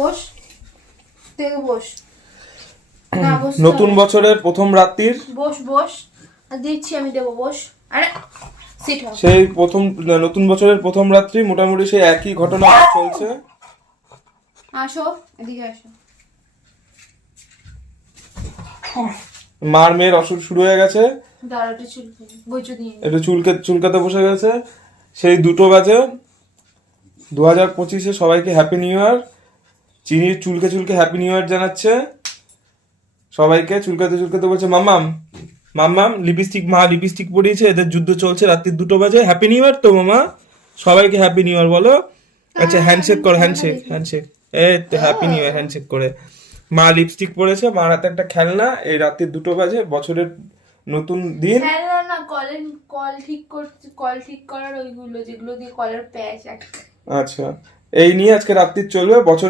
বস থেকে বস না বস নতুন বছরের প্রথম রাত্রির বস বস দিচ্ছি আমি দেবো বস আরে সিট হও সেই প্রথম নতুন বছরের প্রথম রাত্রি মোটামুটি সেই একই ঘটনা চলছে। আসো এদিকে আসো মার মেয়ের অসুখ শুরু হয়ে গেছে, দাঁড়াটা চুলকে বইচো দিয়ে একটু চুলকাতে বসে গেছে। সেই 2টো বাজে। 2025-এ সবাইকে হ্যাপি নিউ ইয়ার। চিনির চুলকে হ্যাপি নিউ ইয়ার জানাচ্ছে সবাইকে। চুলকাতে বলছে মাম্মাম মাম্মাম লিপস্টিক, মা লিপস্টিক পরিয়েছে, এদের যুদ্ধ চলছে রাত্রি 2টো বাজে। হ্যাপি নিউ ইয়ার তো মামা, সবাইকে হ্যাপি নিউ ইয়ার বলো। আচ্ছা হ্যান্ডশেক করো, হ্যান্ডশেক এই তো হ্যাপি নিউ ইয়ার হ্যান্ডশেক করে। মা লিপস্টিক পরেছে, মার হাতে একটা খেলনা। এই রাত্রি 2টো বাজে, বছরের নতুন দিন। খেলনা না কল ঠিক করার ওইগুলো যেগুলো দিয়ে কলের প্যাচ একটা আচ্ছা এই নিয়ে আজকে রাত্রি চলবে বছর।